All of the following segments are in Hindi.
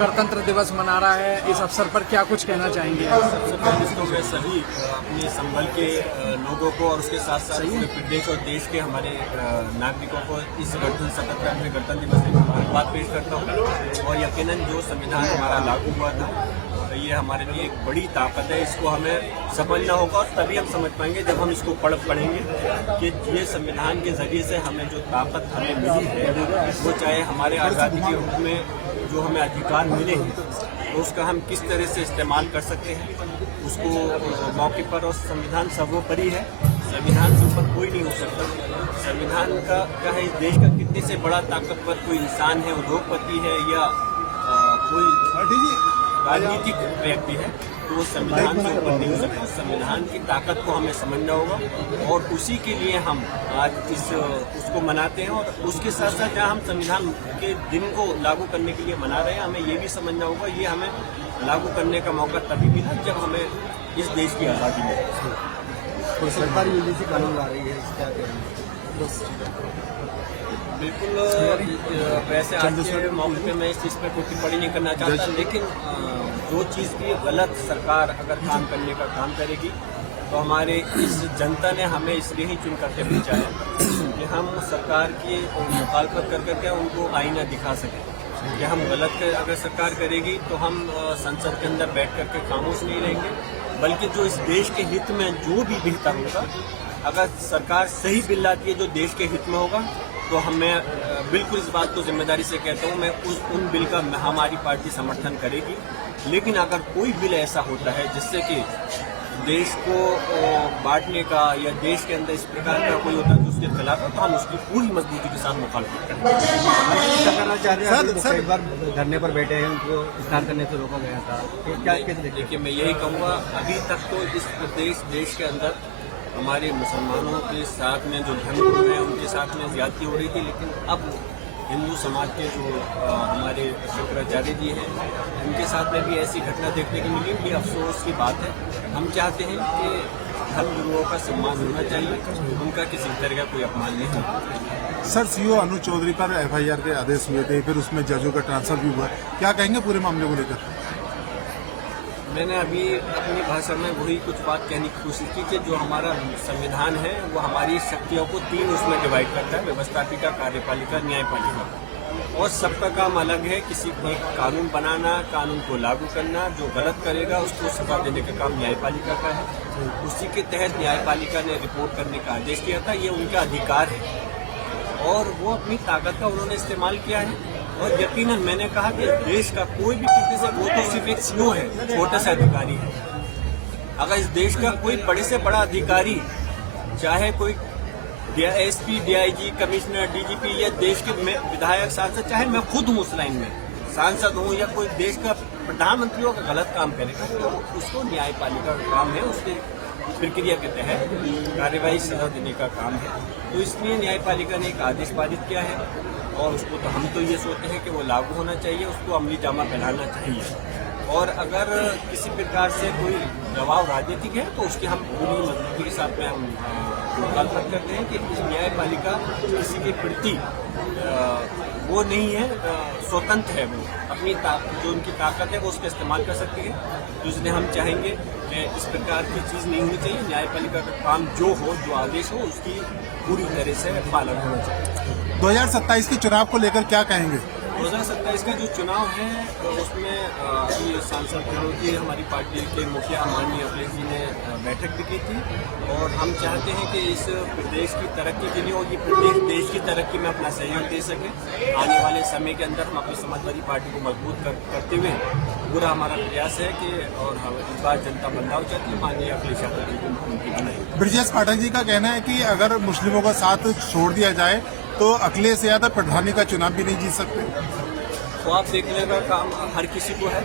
गणतंत्र दिवस मना रहा है, इस अवसर पर क्या कुछ कहना चाहेंगे? सबसे पहले तो मैं सभी अपने संभल के लोगों को और उसके साथ साथ पूरे प्रदेश और देश के हमारे नागरिकों को इस गणतंत्र दिवस की मुबारकबाद पेश करता हूँ। और यकीनन जो संविधान हमारा लागू हुआ था ये हमारे लिए एक बड़ी ताकत है, इसको हमें समझना होगा और तभी हम समझ पाएंगे जब हम इसको पढ़ेंगे कि ये संविधान के जरिए से हमें जो ताकत हमें मिली है वो चाहे हमारे आज़ादी के रूप में जो हमें अधिकार मिले हैं तो उसका हम किस तरह से इस्तेमाल कर सकते हैं उसको मौके पर। और संविधान सर्वोपरि है, संविधान से ऊपर कोई नहीं हो सकता। संविधान का क्या है, इस देश का कितने से बड़ा ताकतवर कोई इंसान है, उद्योगपति है या कोई राजनीतिक व्यक्ति है तो वो संविधान से ऊपर नहीं हो सकता। संविधान की ताकत को हमें समझना होगा और उसी के लिए हम आज उसको मनाते हैं। और उसके साथ साथ जहाँ हम संविधान के दिन को लागू करने के लिए मना रहे हैं, हमें ये भी समझना होगा ये हमें लागू करने का मौका तभी मिला जब हमें इस देश की आज़ादी मिली। तो सरकार यूजीसी कानून ला रही है, क्या कहेंगे? बिल्कुल, वैसे आज के मौके पे मैं इस चीज़ पर कोई टिप्पणी नहीं करना चाहता, लेकिन जो चीज़ भी गलत सरकार अगर काम करने का काम करेगी तो हमारे इस जनता ने हमें इसलिए ही चुन करके भेजा है कि हम सरकार की मुखालफत कर करके उनको आईना दिखा सकें कि हम गलत अगर सरकार करेगी तो हम संसद के अंदर बैठ करके खामोश नहीं रहेंगे, बल्कि जो इस देश के हित में जो भी बेहतर होगा, अगर सरकार सही बिल लाती है जो देश के हित में होगा तो हमें बिल्कुल इस बात को जिम्मेदारी से कहता हूँ मैं उन बिल का हमारी पार्टी समर्थन करेगी। लेकिन अगर कोई बिल ऐसा होता है जिससे कि देश को बांटने का या देश के अंदर इस प्रकार का कोई होता है तो उसके खिलाफ है तो हम उसकी पूरी मजबूती के साथ मुखालफत करेंगे। करना चाह रहे हैं सर, एक बार धरने पर बैठे हैं, उनको स्नान करने से रोका गया था, क्या देखिए मैं यही कहूँगा, अभी तक तो इस देश के अंदर हमारे मुसलमानों के साथ में जो धर्मगुरु हैं उनके साथ में ज्यादती हो रही थी, लेकिन अब हिंदू समाज के जो हमारे शंकराचार्य जी हैं उनके साथ में भी ऐसी घटना देखने की मिली। ये अफसोस की बात है। हम चाहते हैं कि धर्मगुरुओं का सम्मान होना चाहिए, उनका किसी तरह का कोई अपमान नहीं होना। सर, सीओ अनुज चौधरी पर FIR के आदेश हुए थे, फिर उसमें जजों का ट्रांसफर भी हुआ, क्या कहेंगे पूरे मामले को लेकर? मैंने अभी अपनी भाषा में वही कुछ बात कहने की कोशिश की कि जो हमारा संविधान है वो हमारी शक्तियों को 3 उसमें डिवाइड करता है, व्यवस्थापिका, कार्यपालिका, न्यायपालिका। और सबका काम अलग है, किसी एक कानून बनाना, कानून को लागू करना, जो गलत करेगा उसको सजा देने का काम न्यायपालिका का है। उसी के तहत न्यायपालिका ने रिपोर्ट करने का आदेश किया था, ये उनका अधिकार है और वो अपनी ताकत का उन्होंने इस्तेमाल किया है। और यकीनन मैंने कहा कि देश का कोई भी किसी से वो तो सिर्फ एक CO है, छोटा सा अधिकारी है। अगर इस देश का कोई बड़े से बड़ा अधिकारी, चाहे कोई SP, DIG, कमिश्नर, DGP या देश के विधायक, सांसद, चाहे मैं खुद हूँ उस लाइन में सांसद हूँ या कोई देश का प्रधानमंत्री का गलत काम करेगा तो उसको न्यायपालिका का काम है, उसके प्रक्रिया के तहत कार्यवाही सजा देने का काम है। तो इसलिए न्यायपालिका ने एक आदेश पारित किया है और उसको तो हम तो ये सोचते हैं कि वो लागू होना चाहिए, उसको अमली जामा पहनाना चाहिए। और अगर किसी प्रकार से कोई दबाव राजनीतिक है तो उसकी हम पूरी मजबूती के साथ में हम मुखालफत करते हैं कि न्यायपालिका किसी के प्रति वो नहीं है, स्वतंत्र है, वो अपनी जो उनकी ताकत है वो उसका इस्तेमाल कर सकती है। तो इसलिए हम चाहेंगे कि इस प्रकार की चीज़ नहीं होनी चाहिए। न्यायपालिका का काम जो हो, जो आदेश हो, उसकी पूरी तरह से पालन होना चाहिए। 2027 के चुनाव को लेकर क्या कहेंगे? 2027 का जो चुनाव है उसमें अभी सांसद जी हमारी पार्टी के मुखिया माननीय अखिलेश जी ने बैठक भी की थी और हम चाहते हैं कि इस प्रदेश की तरक्की के लिए और ये देश की तरक्की में अपना सहयोग दे सके। आने वाले समय के अंदर हम अपनी समाजवादी पार्टी को मजबूत करते हुए पूरा हमारा प्रयास है कि और हम इस बार जनता बदलाव चाहती है, माननीय अखिलेश यादव जी को मुख्यमंत्री बनाएंगे। ब्रजेश पाठक जी का कहना है कि अगर मुस्लिमों का साथ छोड़ दिया जाए तो अखिलेश यादव प्रधानी का चुनाव भी नहीं जीत सकते। ख्वाब देखने का काम हर किसी को है,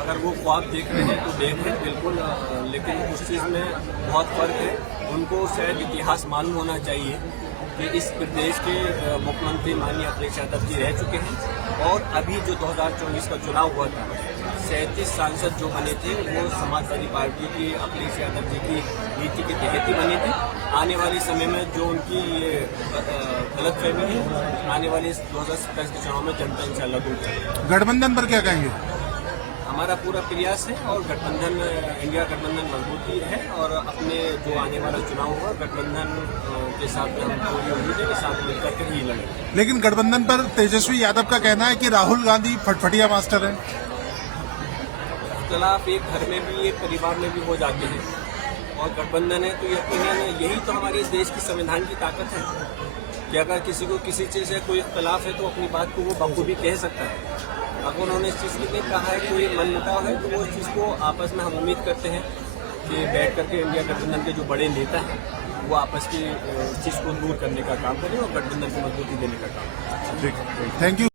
अगर वो ख्वाब देख रहे हैं तो देखें बिल्कुल, लेकिन उस चीज़ में बहुत फर्क है। उनको शायद इतिहास मालूम होना चाहिए कि इस प्रदेश के मुख्यमंत्री माननीय अखिलेश यादव जी रह चुके हैं और अभी जो 2024 का चुनाव हुआ था 37 सांसद जो बने थे वो समाजवादी पार्टी की अखिलेश यादव जी की नीति के तहत ही बने थे। आने वाले समय में जो उनकी ये गलतफहमी है, आने वाले 2027 के चुनाव में जनता इंशाल्लाह दूर करेगी। गठबंधन पर क्या कहेंगे? हमारा पूरा प्रयास है और गठबंधन इंडिया गठबंधन मजबूती है और अपने जो आने वाला चुनाव होगा गठबंधन के साथ में हम पूरी उम्मीद है कि साथ मिलकर के ही लड़ेंगे। लेकिन गठबंधन पर तेजस्वी यादव का कहना है कि राहुल गांधी फटफटिया मास्टर है। इख्तलाफ एक घर में भी एक परिवार में भी हो जाते हैं और गठबंधन है तो यकीनन यही तो हमारे इस देश की संविधान की ताकत है कि अगर किसी को किसी चीज़ से कोई इख्तलाफ है तो अपनी बात को वो बखूबी कह सकता है। अगर उन्होंने इस चीज़ के लिए कहा है कोई मनमुटाव है तो वो इस चीज़ को आपस में हम उम्मीद करते हैं कि बैठ करके इंडिया गठबंधन के जो बड़े नेता हैं वो आपस की चीज़ को दूर करने का काम करें और गठबंधन को मजबूती देने का काम करें। Thank you.